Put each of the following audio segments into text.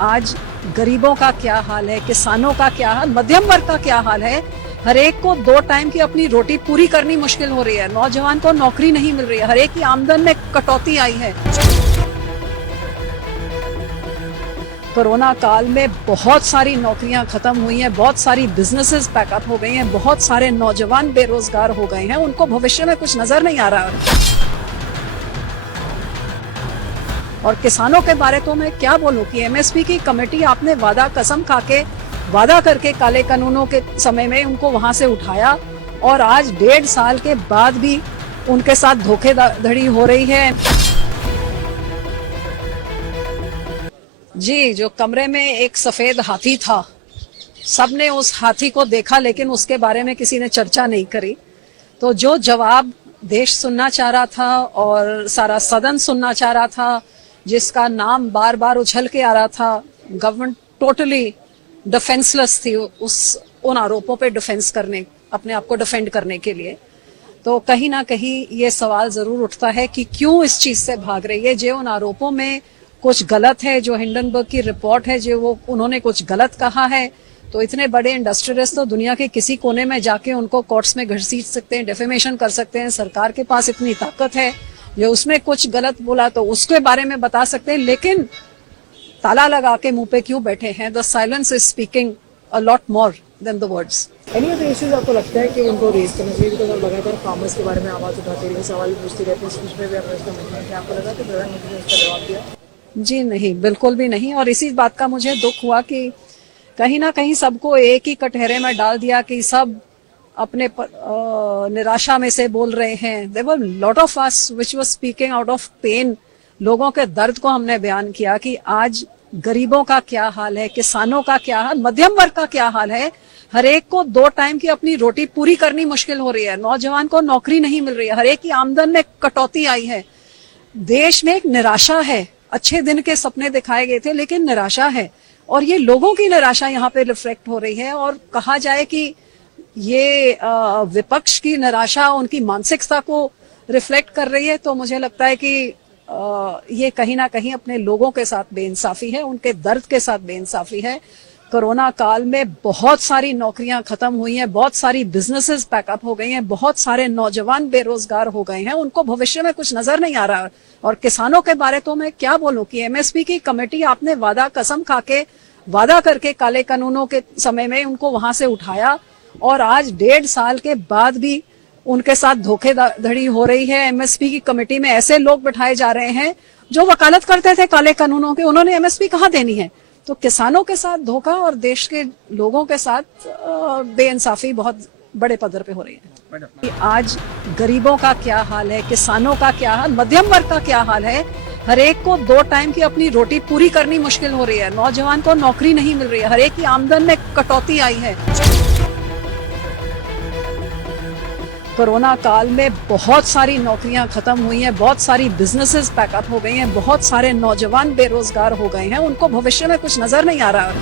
आज गरीबों का क्या हाल है, किसानों का क्या हाल, मध्यम वर्ग का क्या हाल है। हर एक को 2 टाइम की अपनी रोटी पूरी करनी मुश्किल हो रही है। नौजवान को नौकरी नहीं मिल रही है। हर एक की आमदन में कटौती आई है। कोरोना काल में बहुत सारी नौकरियां खत्म हुई हैं, बहुत सारी बिजनेसेस पैकअप हो गई हैं, बहुत सारे नौजवान बेरोजगार हो गए हैं। उनको भविष्य में कुछ नजर नहीं आ रहा। और किसानों के बारे तो मैं क्या बोलूं कि एमएसपी की कमेटी आपने कसम खा के वादा करके काले कानूनों के समय में उनको वहां से उठाया और आज 1.5 साल के बाद भी उनके साथ धोखेधड़ी हो रही है। जी, जो कमरे में एक सफेद हाथी था, सबने उस हाथी को देखा लेकिन उसके बारे में किसी ने चर्चा नहीं करी। तो जो जवाब देश सुनना चाह रहा था और सारा सदन सुनना चाह रहा था, जिसका नाम बार बार उछल के आ रहा था, गवर्नमेंट टोटली डिफेंसलेस थी उन आरोपों पे डिफेंस करने, अपने आप को डिफेंड करने के लिए। तो कहीं ना कहीं ये सवाल जरूर उठता है कि क्यों इस चीज से भाग रही है। जो उन आरोपों में कुछ गलत है, जो हिंडनबर्ग की रिपोर्ट है, जो उन्होंने कुछ गलत कहा है, तो इतने बड़े इंडस्ट्रियलिस्ट तो दुनिया के किसी कोने में जाके उनको कोर्ट्स में घसीट सकते हैं, डेफेमेशन कर सकते हैं। सरकार के पास इतनी ताकत है, जो उसमें कुछ गलत बोला तो उसके बारे में बता सकते हैं, लेकिन ताला लगा के मुंह पे क्यों बैठे हैं? The silence is speaking a lot more than the words. Any other issues आपको लगता है कि उनको रेज करना चाहिए? बिकॉज आप लगातार फार्मर्स के बारे में आवाज उठाते रहे, सवाल पूछते रहते हैं, स्पीच में भी आपने उसका मेंशन किया। आपको लगा कि प्रधानमंत्री ने उसका जवाब दिया? जी नहीं, बिल्कुल भी नहीं। और इसी बात का मुझे दुख हुआ कि कहीं ना कहीं सबको एक ही कटहरे में डाल दिया कि सब अपने निराशा में से बोल रहे हैं। There were lot of us which was speaking out of pain. लोगों के दर्द को हमने बयान किया कि आज गरीबों का क्या हाल है, किसानों का क्या हाल, मध्यम वर्ग का क्या हाल है। हर एक को 2 टाइम की अपनी रोटी पूरी करनी मुश्किल हो रही है। नौजवान को नौकरी नहीं मिल रही है। हर एक की आमदन में कटौती आई है। देश में एक निराशा है। अच्छे दिन के सपने दिखाए गए थे, लेकिन निराशा है, और ये लोगों की निराशा यहाँ पे रिफ्लेक्ट हो रही है। और कहा जाए कि ये विपक्ष की निराशा उनकी मानसिकता को रिफ्लेक्ट कर रही है, तो मुझे लगता है कि ये कहीं ना कहीं अपने लोगों के साथ बेइंसाफी है, उनके दर्द के साथ बेइंसाफी है। कोरोना काल में बहुत सारी नौकरियां खत्म हुई हैं, बहुत सारी बिजनेसेस पैकअप हो गई हैं, बहुत सारे नौजवान बेरोजगार हो गए हैं। उनको भविष्य में कुछ नजर नहीं आ रहा। और किसानों के बारे तो मैं क्या बोलूं कि एमएसपी की कमेटी आपने कसम खा के वादा करके काले कानूनों के समय में उनको वहां से उठाया और आज 1.5 साल के बाद भी उनके साथ धोखेधड़ी हो रही है। एमएसपी की कमेटी में ऐसे लोग बिठाए जा रहे हैं जो वकालत करते थे काले कानूनों के, उन्होंने एमएसपी कहाँ देनी है? तो किसानों के साथ धोखा और देश के लोगों के साथ बेइंसाफी बहुत बड़े पद्धर पे हो रही है। आज गरीबों का क्या हाल है, किसानों का क्या हाल, मध्यम वर्ग का क्या हाल है। हर एक को 2 टाइम की अपनी रोटी पूरी करनी मुश्किल हो रही है। नौजवान को नौकरी नहीं मिल रही है। हर एक की आमदन में कटौती आई है। कोरोना काल में बहुत सारी नौकरियां खत्म हुई हैं, बहुत सारी बिजनेसेस पैकअप हो गई हैं, बहुत सारे नौजवान बेरोजगार हो गए हैं। उनको भविष्य में कुछ नजर नहीं आ रहा।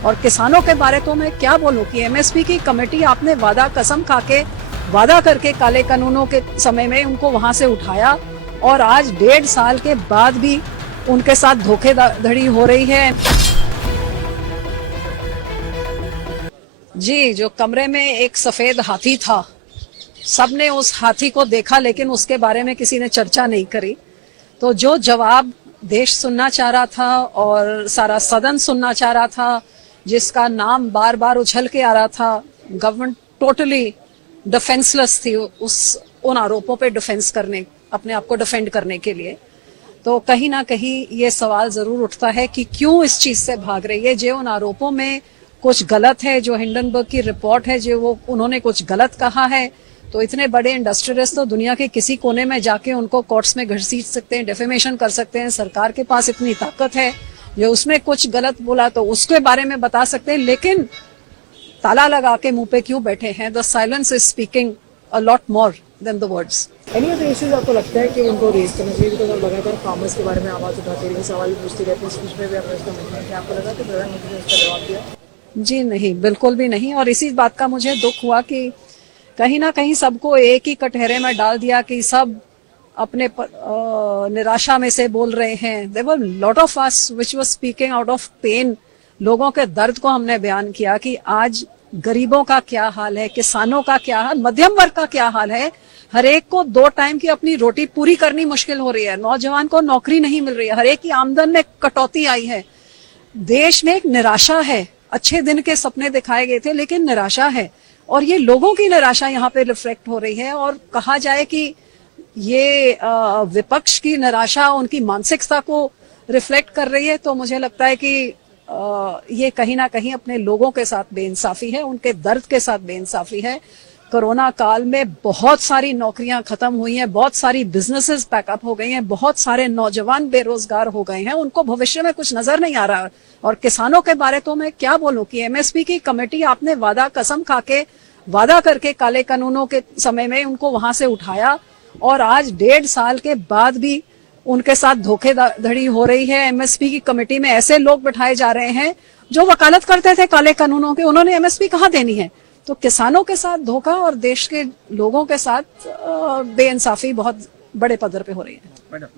और किसानों के बारे तो मैं क्या बोलूं कि एमएसपी की कमेटी आपने कसम खा के वादा करके काले कानूनों के समय में उनको वहां से उठाया और आज 1.5 साल के बाद भी उनके साथ धोखेधड़ी हो रही है। जी, जो कमरे में एक सफेद हाथी था, सबने उस हाथी को देखा लेकिन उसके बारे में किसी ने चर्चा नहीं करी। तो जो जवाब देश सुनना चाह रहा था और सारा सदन सुनना चाह रहा था, जिसका नाम बार बार उछल के आ रहा था, गवर्नमेंट टोटली डिफेंसलेस थी उन आरोपों पे डिफेंस करने, अपने आप को डिफेंड करने के लिए। तो कहीं ना कहीं ये सवाल जरूर उठता है कि क्यों इस चीज से भाग रही है। जो उन आरोपों में कुछ गलत है, जो हिंडनबर्ग की रिपोर्ट है, जो उन्होंने कुछ गलत कहा है, तो इतने बड़े इंडस्ट्रियलिस्ट तो दुनिया के किसी कोने में जाके उनको कोर्ट्स में घसीट सकते हैं, डेफेमेशन कर सकते हैं। सरकार के पास इतनी ताकत है, जो उसमें कुछ गलत बोला तो उसके बारे में बता सकते हैं, लेकिन ताला लगा के मुंह पे क्यों बैठे हैं? The silence is speaking a lot more than the words. Any other issues आपको लगता है कि उनको रेज करना चाहिए? बिकॉज आप लगातार फार्मर्स के बारे में आवाज उठाते रहे, सवाल पूछते रहते हैं, स्पीच में भी आपने उसका मेंशन किया। आपको लगा कि प्रधानमंत्री ने उसका जवाब दिया? जी नहीं, बिल्कुल भी नहीं। और इसी बात का मुझे दुख हुआ कि कहीं ना कहीं सबको एक ही कटहरे में डाल दिया कि सब अपने निराशा में से बोल रहे हैं। There were lot of us which was speaking out of pain. लोगों के दर्द को हमने बयान किया कि आज गरीबों का क्या हाल है, किसानों का क्या हाल, मध्यम वर्ग का क्या हाल है। हर एक को 2 टाइम की अपनी रोटी पूरी करनी मुश्किल हो रही है। नौजवान को नौकरी नहीं मिल रही है। हर एक की आमदन में कटौती आई है। देश में एक निराशा है। अच्छे दिन के सपने दिखाए गए थे, लेकिन निराशा है, और ये लोगों की निराशा यहाँ पे रिफ्लेक्ट हो रही है। और कहा जाए कि ये विपक्ष की निराशा उनकी मानसिकता को रिफ्लेक्ट कर रही है, तो मुझे लगता है कि ये कहीं ना कहीं अपने लोगों के साथ बेइंसाफी है, उनके दर्द के साथ बेइंसाफी है। कोरोना काल में बहुत सारी नौकरियां खत्म हुई हैं, बहुत सारी बिजनेसेस पैकअप हो गई हैं, बहुत सारे नौजवान बेरोजगार हो गए हैं, उनको भविष्य में कुछ नजर नहीं आ रहा। और किसानों के बारे तो मैं क्या बोलूं कि एमएसपी की कमेटी आपने वादा कसम खा के वादा करके काले कानूनों के समय में उनको वहां से उठाया, और आज 1.5 साल के बाद भी उनके साथ धोखेधड़ी हो रही है। एमएसपी की कमेटी में ऐसे लोग बिठाए जा रहे हैं जो वकालत करते थे काले कानूनों के, उन्होंने एमएसपी कहाँ देनी है। तो किसानों के साथ धोखा और देश के लोगों के साथ बेइंसाफी बहुत बड़े पद्धर पे हो रही है।